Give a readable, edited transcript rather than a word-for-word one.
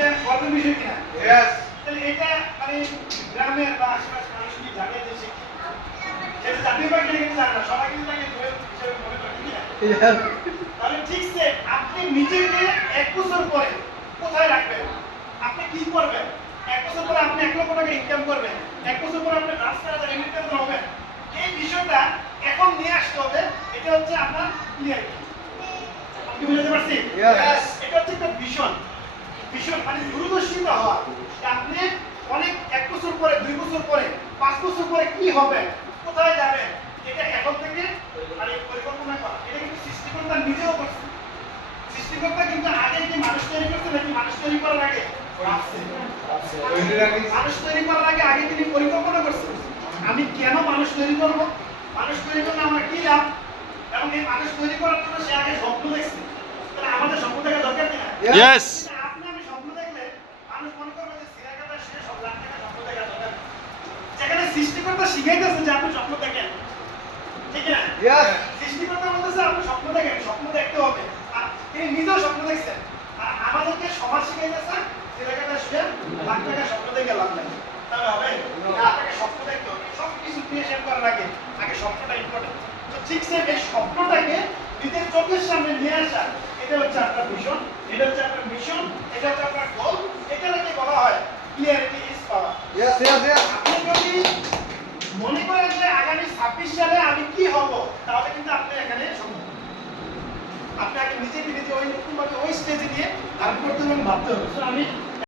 এটা গর্বের বিষয় কিনা? Yes. তাহলে এটা মানে গ্রামের বা আশেপাশের মানুষ কি জানে যে সে সেটা জাতীয় পাখি কিন্তু জানে না, সবাই কিন্তু তাকে দোয়েল হিসেবে মনে করে, ঠিক না? Yes. তাহলে ঠিক সে আপনি নিজেকে 1 বছর পরে কোথায় রাখবেন? আপনি কি করবেন? 1 বছর পরে আপনি 1 লক্ষ টাকা ইনকাম করবেন, 1 বছর পরে আপনি 10,000 ইনকাম হবেন। এই বিষয়টা এখন নিয়ে আসতে হবে। এটা হচ্ছে আপনার ক্লিয়ার। আপনি বুঝতে পারছেন? Yes. এটা হচ্ছে একটা ভিশন। ভিশন মানে দূরদর্শিতা হওয়া। যে আপনি অনেক 1 বছর পরে, 2 বছর পরে, 5 বছর পরে কি হবে? কোথায় যাবেন? এটা এখন থেকে মানে পরিকল্পনা করা। এটা কিন্তু সৃষ্টিকর্তা নিজেও করছে। সৃষ্টিকর্তা কিন্তু আগে কি মানুষ তৈরি করছে নাকি মানুষ তৈরি করার আগে? ভাবছে। মানুষ তৈরি করার আগে আগে তিনি পরিকল্পনা করছেন। আমি কেন মানুষ তৈরি করব? মানুষ তৈরি করলে আমার কি লাভ? এবং এই মানুষ তৈরি করার জন্য সে আগে স্বপ্ন দেখছে। তাহলে আমাদের স্বপ্ন দেখা দরকার কিনা? Yes. কিন্তু আপনি আমি স্বপ্ন দেখলে মানুষ মনে করবে যে সিনেমাটা সে সব লাখ টাকা স্বপ্ন দেখা দরকার। যেখানে সৃষ্টিকর্তা শিখাইতেছে যে আপনি স্বপ্ন দেখেন। ঠিক না? Yes. সৃষ্টিকর্তা বলতেছে আপনি স্বপ্ন দেখেন, স্বপ্ন দেখতে হবে। আর তিনি নিজেও স্বপ্ন দেখছেন। আর আমাদেরকে সমাজ শিখাইতেছে সিনেমাটা সে লাখ টাকা স্বপ্ন দেখে লাভ নাই। তাহলে হবে? না, আপনাকে স্বপ্ন দেখতে হবে। সব কিছু ক্রিয়েশন করার আগে স্বপ্নটা ইম্পর্টেন্ট। তো ঠিক সেম এই স্বপ্নটাকে নিজের চোখের সামনে নিয়ে আসা, এটা হচ্ছে আপনার ভিশন, এটা হচ্ছে আপনার মিশন, এটা হচ্ছে আপনার গোল। এটাকে বলা হয় clarity is power. Yes. Yes. Yes. আপনি যদি মনে করেন যে আগামী 26 সালে আমি কি হব, তাহলে কিন্তু আপনি এখানে সম্ভব। আপনি আগে নিজেকে নিজে ওই রকম ভাবে ওই স্টেজে নিয়ে ধারণ করতে হবে এবং ভাবতে হবে। তো আমি